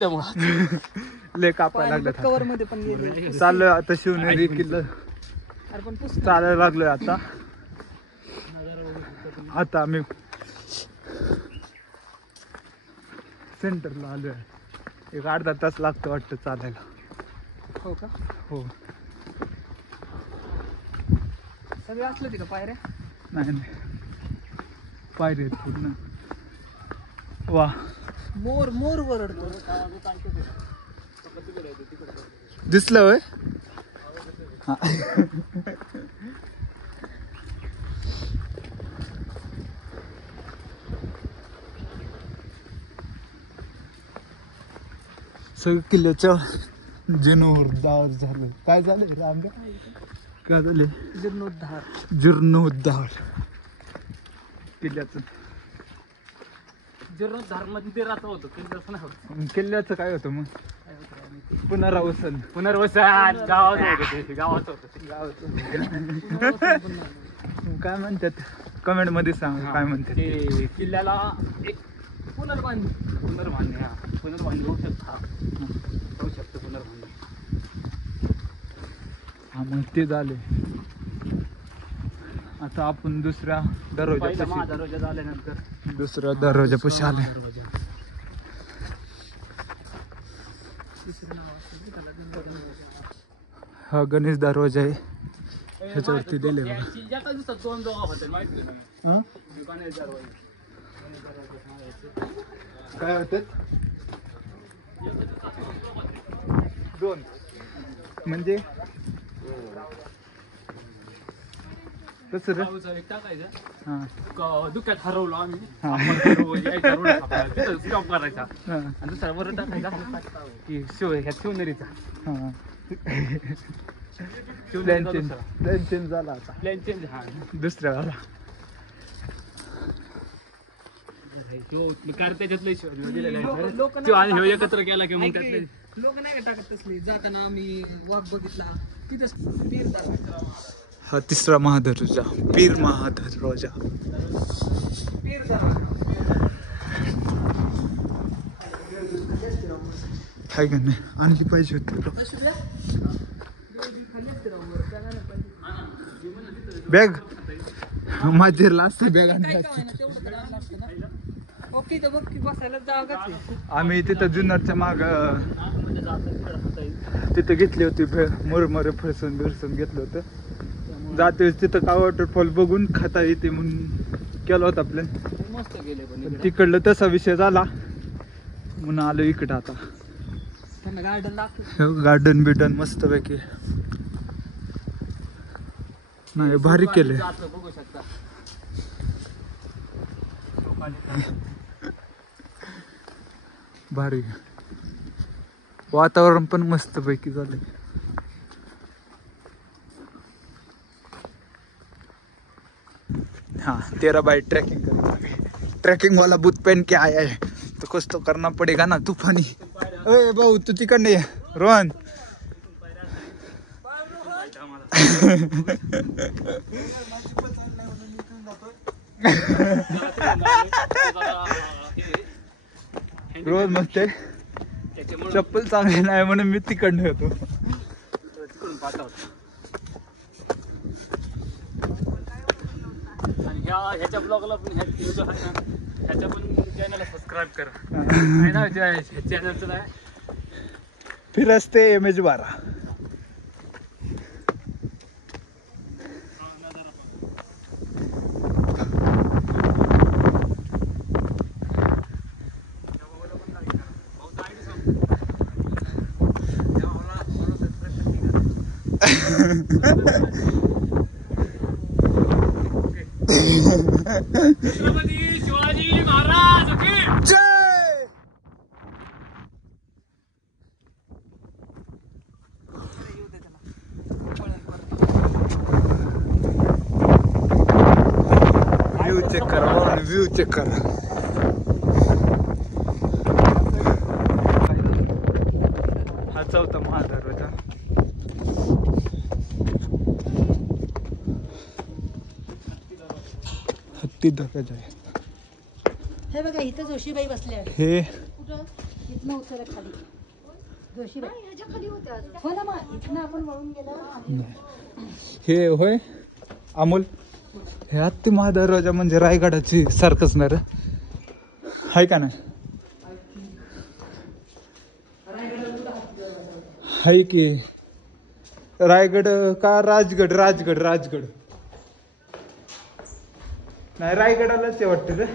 लय कापायला लागलं कवर मध्ये पण गेले. चाललोय आता शिवनेरी किल्ला चालायला लागलोय आता. आता आम्ही सेंटरला आलोय. एक अर्धा तास लागतो वाटतं चालायला. हो का? हो. सगळे असले का पायऱ्या? नाही नाही, पायरी आहेत पूर्ण. वा, मोर मोर वरडतो. दिसलं होय? सगळं किल्ल्याच्या जीर्णोद्धार झालं. काय झालं रामबे? काय झाले? जीर्णोद्धार किल्ल्याचं. जीर्णोद्धार मध्ये राहत होतं किल्ल्याचं नाही होत. किल्ल्याचं काय होतं मग? पुनर्वसन. पुनर्वसन गावाचं होतं. काय म्हणतात कमेंट मध्ये सांग. काय म्हणतात ते किल्ल्याला एक पुनर्बांधणी होऊ शकतं. हा मग ते झाले. आता आपण दुसऱ्या दरवाजा झाल्यानंतर दुसऱ्या दरवाजापाशी आले. हा गणेश दरवाजा आहे. ह्याच्यावरती दिले बघा. काय होतं? दोन म्हणजे कसं रे? दुःखात हरवलो आम्ही. स्टॉप करायचा आणि दुसरा वर टाकायचा की शिवनेरीचा. प्लॅन चेंज झाला आता. Plan change. हा, दुसऱ्या वाला एकत्र केला की मग लोक नाही टाकत तसले. जाताना आम्ही वाघ बघितला तिथं. हा तिसरा महादरवाजा, पीर महादरवाजा. काय का नाही आणखी पाहिजे होते बॅग. माझी लास्ट बॅग आम्ही तिथं जुन्नरच्या माग तिथं घेतली होती. मुरमरे फरसून बिरसून घेतलं होतं. जाते तिथं का वॉटरफॉल बघून खाता येते म्हणून केला होता प्लॅन. मस्त गेले तिकडलं तसा विषय झाला म्हणून आलो इकडं. आता गार्डन बिर्डन मस्त पैकी नाही भारी केले. बघू शकता भारी वातावरण पण मस्त पैकी झालं. हाँ 13 बाई ट्रैकिंग वाला बूट पहन के आया है तो कुछ तो करना पड़ेगा ना. तूफानी. अरे भाऊ तू तिकडे ये रोहन. रोज मस्त चप्पल चांगली नाही म्हणून मी तिकडनं येतो. ह्याच्या ब्लॉगला पण ह्याच्या पण चॅनलला सबस्क्राईब करा. चॅनलचं नाही फिरस्ते MH12. छत्रपती शिवाजी महाराज की जय. व्ह्यू चेक करा. व्ह्यू चेक करा. हा चौथा महादरवाजा. हत्ती दरवाजा आहे. हे बघा इथं जोशीबाई बसल्या. हे कुठं? इथनं उचल खाली जोशी ह्याच्या खाली होत्या हो ना मग इथनं आपण वळून गेलो हे होय अमोल हे हत्ती महादरवाजा म्हणजे रायगडाची सारखंच ना रे आहे का नाही आहे की रायगड का राजगड राजगड राजगड नाही रायगडालाच आहे वाटतं रे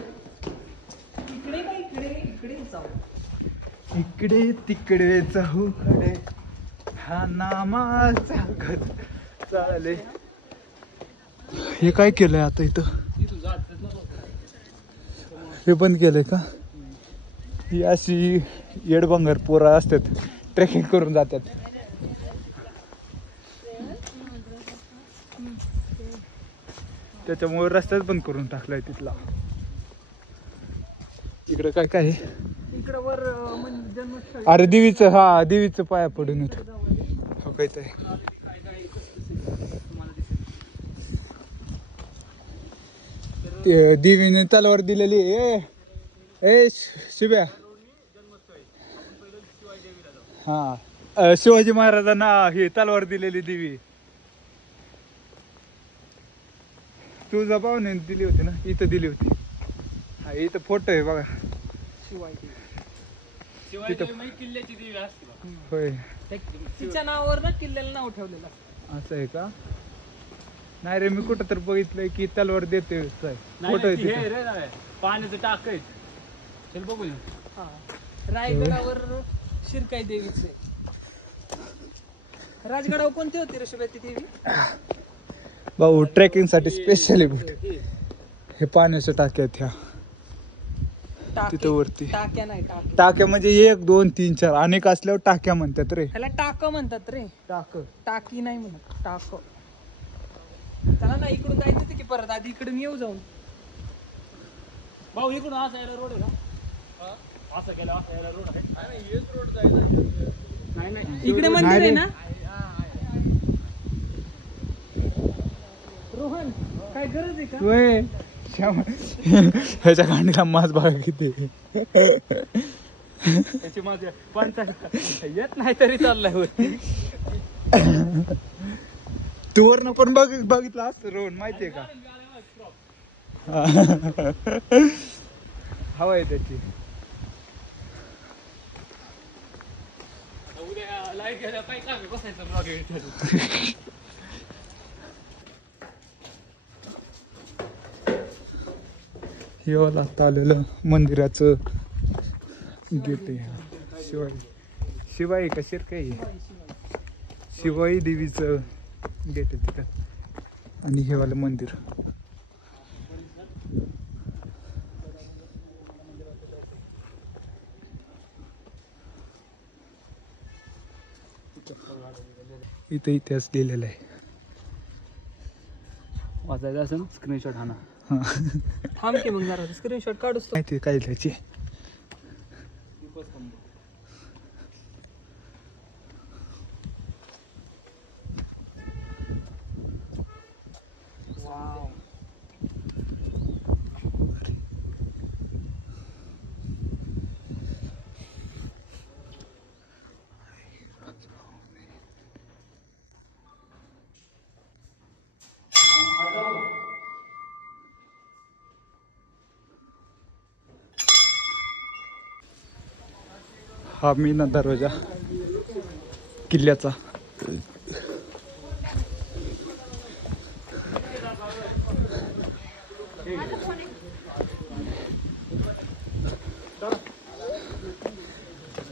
इकडे तिकडे जाऊ कडे हा नामाचा घर चाले हे काय केलंय आता इथं हे बंद केलंय का ही अशी येडबंगर पोरं असतात ट्रेकिंग करून जातात त्याच्यामुळे रस्ताच बंद करून टाकलाय तिथला इकडे काय काय इकडं वर जन्मस्थळ अरे देवीचं हा देवीचं पाया पडून होत हो काय ते देवीने तलवार दिलेली ए शिव्या हा शिवाजी महाराजांना ही तलवार दिलेली देवी तुझा पाहुणे दिली होती ना इथं दिली होती हा इथं फोटो आहे बघा किल्ल्याची देवी असते होय तिच्या नावावर ना किल्ल्याला नाव ठेवलेलं असं आहे का नाही रे मी कुठं तर बघितलंय की तलवार देते फोटो आहे पाण्याचं टाक आहे चल बघू रायगडावर शिरकाई देवीच राजगडावर कोणती होती ऋषभाती देवी भाऊ ट्रेकिंग साठी स्पेशली हे पाण्याच्या टाक्या आहेत ह्या तिथं वरती टाक्या नाही टाक्या म्हणजे 1 2 3 4 अनेक असल्यावर टाक्या म्हणतात रे ह्याला टाक म्हणतात रे टाक टाकी नाही म्हणत टाक चला ना इकडून जायचं की परत आधी इकडून येऊ जाऊन भाऊ इकडून असा यायला रोड आहे का असं गेलं असं यायला रोड आहे नाही इकडे मंदिर आहे ना रोहन काय गरज आहे का ह्याच्या गांडीला मास बघा किती त्याची माझ्या पंचायत येत नाही तरी चाललाय तू वरनं पण बघितलं असतं रोहन माहितीये का हवा आहे त्याची उद्या लाईट गेल्या काय काम बसायचं हे वाला आता आलेलं मंदिराचं गेट आहे शिवाई का शिरकाई शिवाई देवीचं गेट आहे तिथं आणि हे वालं मंदिर इथं इतिहास लिहिलेला आहे वाचायचं असेल स्क्रीनशॉट आणा हा थांब की मग जरा स्क्रीनशॉट काढूच माहिती काय त्याची हा मीना दरवाजा किल्ल्याचा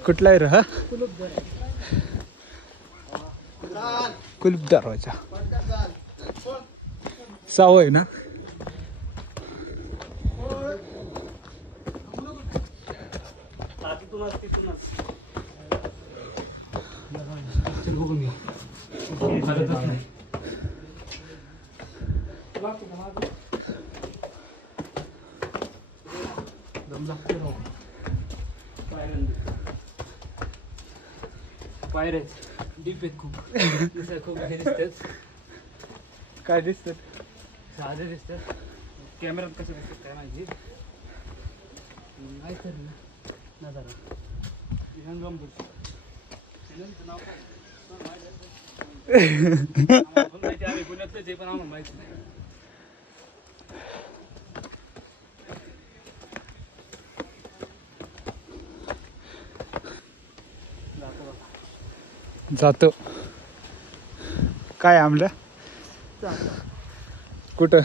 कुठला आहे रे हा कुलूप दरवाजा साव आहे ना पायऱ्या डीप आहेत खूप खूप हे दिसतात काय दिसत साधे दिसतात कॅमेऱ्यात कसं दिसतात काय माहिती नाही तर नजारा जातो काय आमल्या कुठं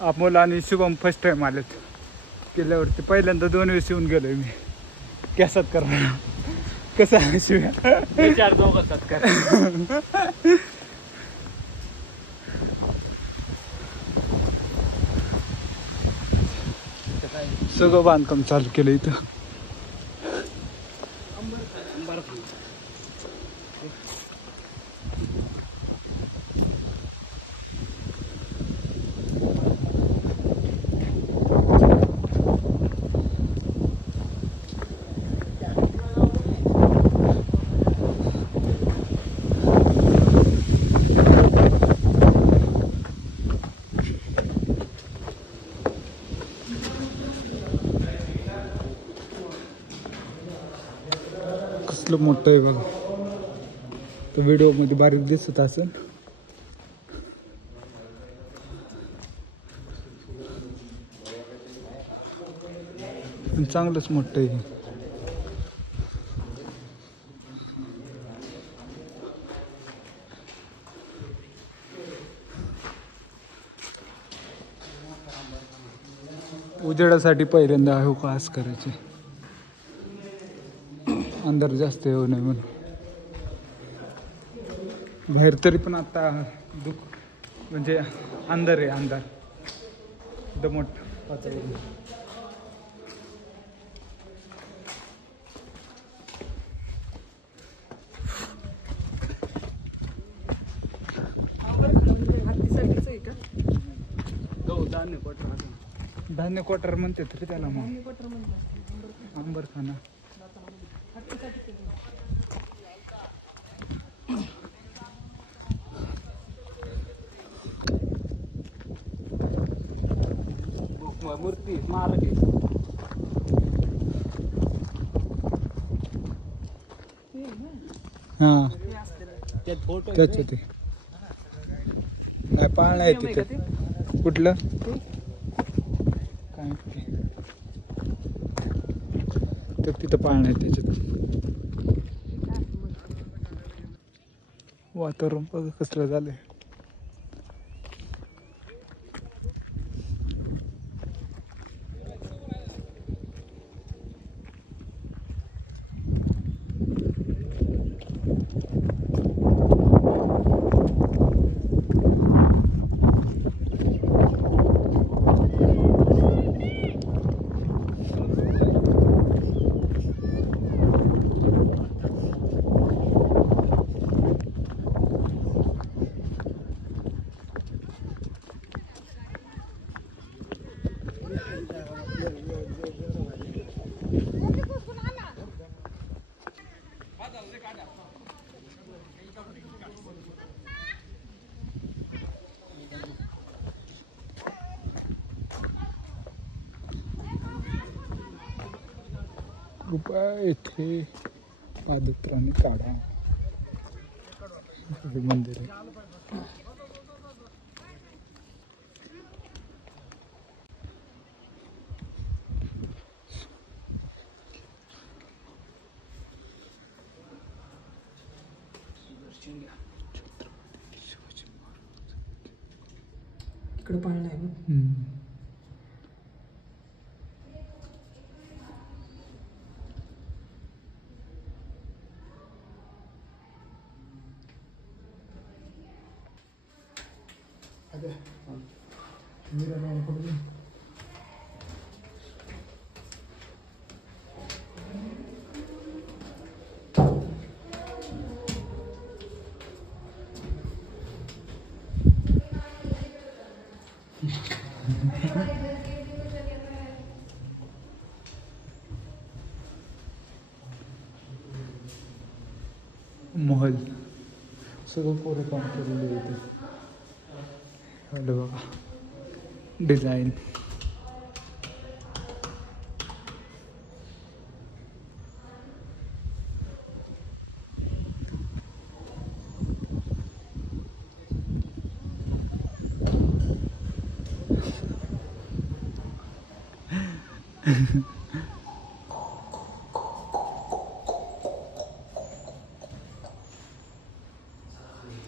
अमोल आणि शुभम फर्स्ट टाइम आलेत किल्ल्यावरती पहिल्यांदा 2 वेळेस येऊन गेलोय मी कॅसात करणार कसं आहे शिव्या 4 दोघं सत्कार सगळं बांधकाम चालू केलं इथं कसलं मोठं आहे बघा तर व्हिडिओ मध्ये बारीक दिसत असेल पण चांगलंच मोठं आहे उजेडासाठी पहिल्यांदा हो कास करायचे अंधार जास्त येऊ नये म्हणून बाहेर तरी पण आता म्हणजे अंधार आहे अंधार दमट वातावरण धान्य क्वार्टर म्हणते तरी त्याला मग अंबरखाना मूर्ती स्मारक आहे हा त्यात फोटो त्याच होते नाही पाळणं आहे तिथे कुठलं काय ते तर तिथं पाळणं आहे त्याच्यात वातावरण बघा कसलं झालंय कृपया येथे पादत्राणे काढा हे मंदिर आहे इकडे पाळणं आहे महल सगळं पोरं काम केलेलं आहे इथे. बघा डिझाईन.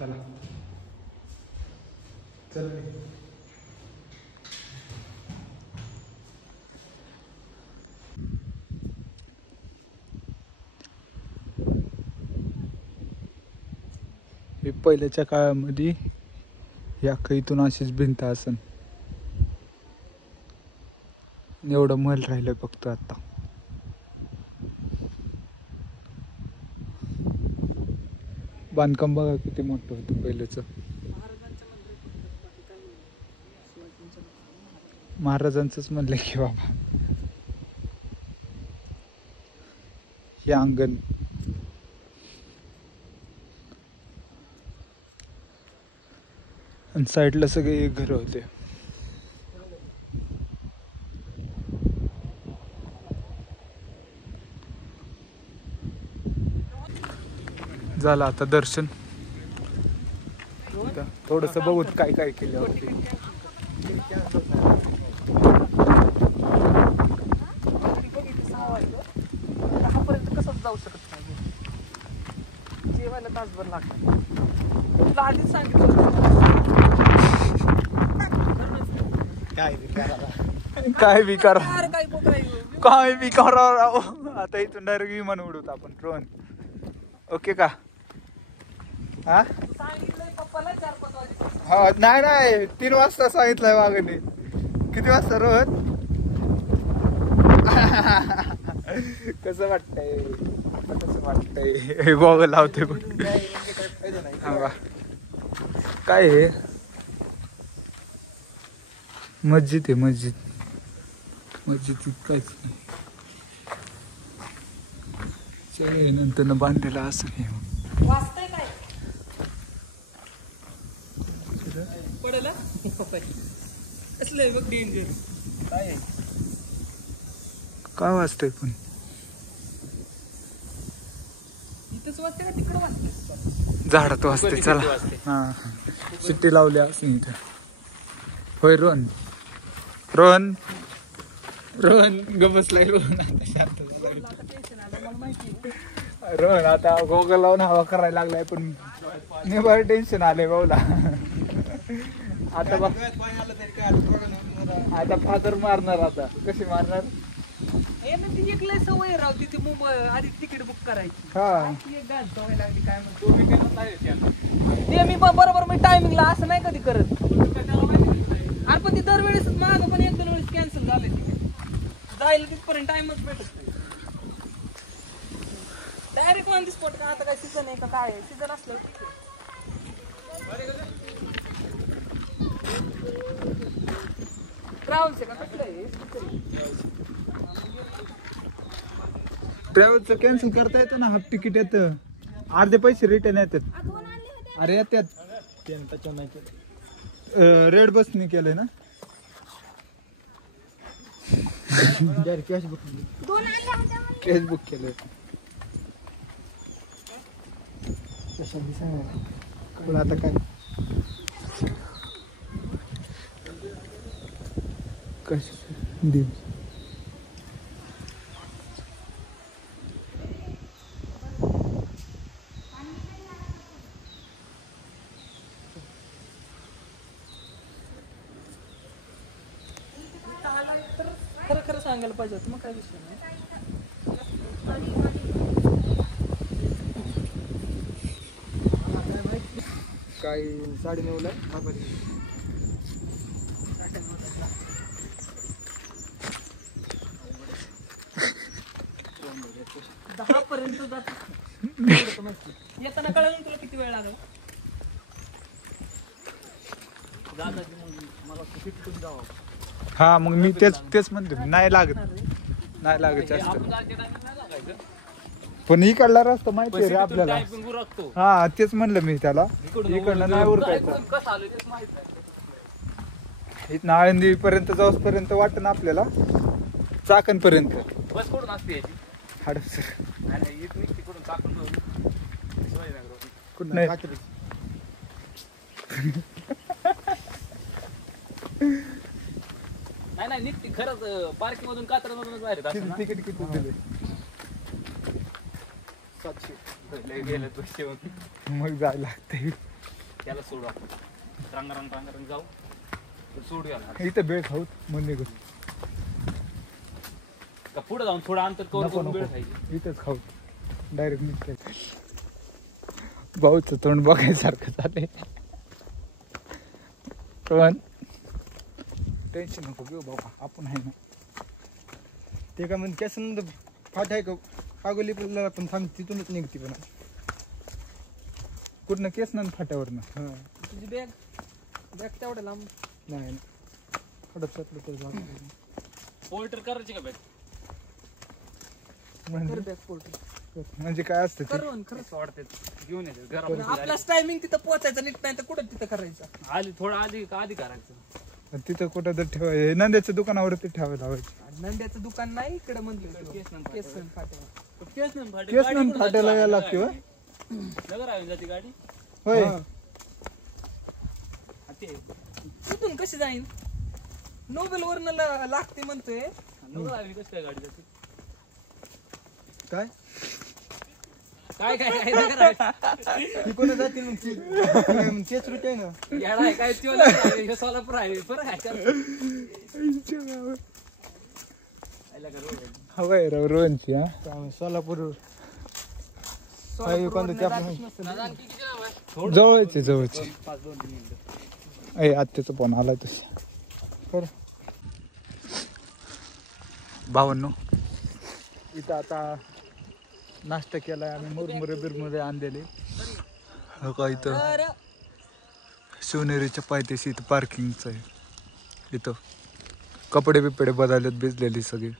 चला चल. हे पहिल्याच्या काळामध्ये या कैतून अशीच भिंत असन. एवढं महल राहिलं फक्त आता. बांधकाम बघा किती मोठं होतं पहिल्याच. महाराजांचंच म्हणलं की बाबा. हे अंगण. आणि साईडला सगळे घर होते. झालं आता दर्शन. थोडस बघूत काय काय केलं होते. कसं जाऊ शकत नाही. जेवायला तासभर लागतात. आधीच सांगितलं काय बी करा काय बी करा. आता इथून डायरेक्ट विमान उडवत आपण ड्रोन. ओके का? हा हा नाही नाही 3 वाजता सांगितलंय मागणी. किती वाजता रोहन? कसं वाटतंय आता? कसं वाटतंय? गॉगल लावते काय आहे? मस्जिद आहे मस्जिद. मस्जिद काहीच नाही. नंतर बांधलेला असं नाही. काय वाजतंय पण? इथंच वाजते का तिकडं वाजते? झाडात वाजते. चला हा शिट्टी लावली असं इथं. होय रोहन. रोहन रोहन ग बसलाय. रोहन आता शांत झालाय. रोहन आता गोगल लावून हवा करायला लागलाय. पण नेबर टेन्शन आलंय भाऊला. आता बघ आता फादर मारणार. आता कशी मारणार? एक लय सवय राव तिथे मुंबई आधी तिकीट बुक करायची. हा सवय लागली काय म्हणतो मी बरोबर मी टायमिंगला असं नाही कधी करत. अरे पण ती दरवेळेस माग पण 1-2 वेळेस कॅन्सल झाले तिकीट. जायला तिथपर्यंत टाइमच भेटत नाही. Direct on the spot. का आता काय सीझन आहे का काय? सीझन असलं ठीक आहे. ट्रॅव्हल्स आहे का कसलं आहे? ट्रॅव्हलचं कॅन्सल करता येतं ना. हाफ तिकीट येतं. अर्धे पैसे रिटर्न येतात. अरे येतात. रेड बसने केलंय ना. कॅश बुक केलंय. पण आता काय कसं देऊ? खरं खरं सांगायला पाहिजे होतं. मग काय विषय नाही. काय 9:30 ला 10 पर्यंत जात. येताना कळलं तुला किती वेळ लागला? हा मग मी तेच म्हणतो. नाही लागत जास्त. पण इकडला रस्ता माहिती आहे रे पण आपल्याला. टायपिंग उरकतो. हा तेच म्हणलं मी त्याला, इकडनं नाही उरकायचं. कसं आलं तेच माहित नाही. इथं आळंदी पर्यंत जाऊसपर्यंत वाटत ना आपल्याला चाकण पर्यंत. बस कुठून असते याची? हडपसर नाही नाही, इथं निघते कुठून चाकून शिवाजीनगर. कुठं नाही. नाही नाही निघते खरंच पार्किंग मधून कात्रमधूनच बाहेर येत असं ना? तिकीट किती दिले? 700. लय गेलं 200 होऊन. मग जायला लागतंय. त्याला सोडू आपण. रंग जाऊ तर सोडूया ना. इथं बेळ खाऊ मग निघू. का पुढे जाऊन थोडं अंतर कवर नको करून वेळ नको खायची. इथंच खाऊ डायरेक्ट निघताय. भाऊचं तोंड बघायसारखं झालंय. पण टेन्शन नको घेऊ बाबा, आपण आहे ना. ते का म्हणजे कॅसन फाट आहे का कागोली पण थांब तिथूनच निघते पण. कुठनं केस ना फाट्यावरनं. हा तुझी बॅग तेवढं लांब. नाही खडत टाकलं तर झालं. पोल्टर करायची का बॅग? म्हणजे काय असतं ते? खरंच वाटते घेऊन येते घरामध्ये. आपलाच टायमिंग तिथं पोहोचायचं नीट नाही तर कुठं तिथं करायचं. आधी थोडं आधी करायचं. तिथं कुठं तर ठेवाय नंद्याच्या दुकानावरती ठेवायला लावायचं. नंद्याचं दुकान नाही इकडे म्हणलं केस केस फाट्याला यायला लागते होय? नगर आहे जाती गाडी. होय कुठून कशी जाईन? नोबेल वरनं लागते म्हणतोय. नगर आहे कशी काय गाडी जाते? काय काय काय काय नगर आहे. ती कोणा जातील मग ती तेच रूट आहे ना. येडा आहे काय त्यो नाही, हे सोलापूर आहे बरं आहे का? हवाय राव रोहनची. हा सोलापूर जवळचे आत्याचा फोन आलाय तसं. भावांनो इथं आता नाश्ता केलाय आम्ही. मुरमुरे बिरमुरे आणलेले. हो का इथं शिवनेरीच्या पायथ्याशी इथं पार्किंगच आहे. इथं कपडे बिपडे बदललेत भिजलेली सगळी.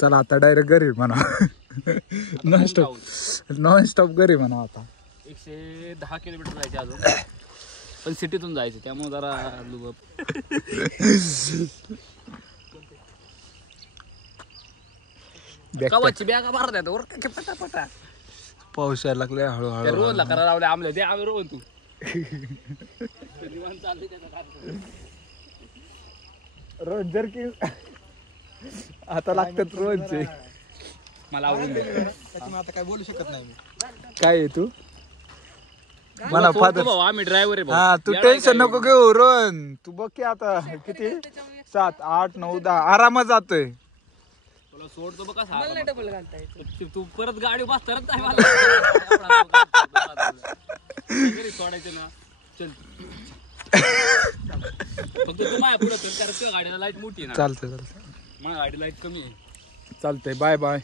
चला आता डायरेक्ट घरी म्हणा. नॉन स्टॉप घरी म्हणा आता. 110 किलोमीटर जायचे अजून, पण सिटीतून जायचं त्यामुळे जरा कवाची बॅगा भरत आहेत वर काय पटापटा. पाऊस यायला लागलाय हळूहळू. रोजला करा लावले आमले ते आम्ही रोज तू रोज जर की आता लागतात रोजचे. मला आवडून दे. त्याच्यामुळे आता काय बोलू शकत नाही मी. काय आहे तू मला फादर. आम्ही ड्रायव्हर आहे. हा तू टेन्शन नको घेऊ रोहन. तू बघ की आता किती 7, 8, 9, 10 आरामात जातोय. तुला सोडतो बघ कसा मला डबल घालताय. तू परत गाडी बस तरच नाही मला सोडायचं ना. चल फक्त तू माझ्या पुढे चल कारण तुझ्या गाडीला लाईट मोठी आहे ना. चालतंय माझ्या गाडी लाईट कमी आहे. चालतंय. Bye bye.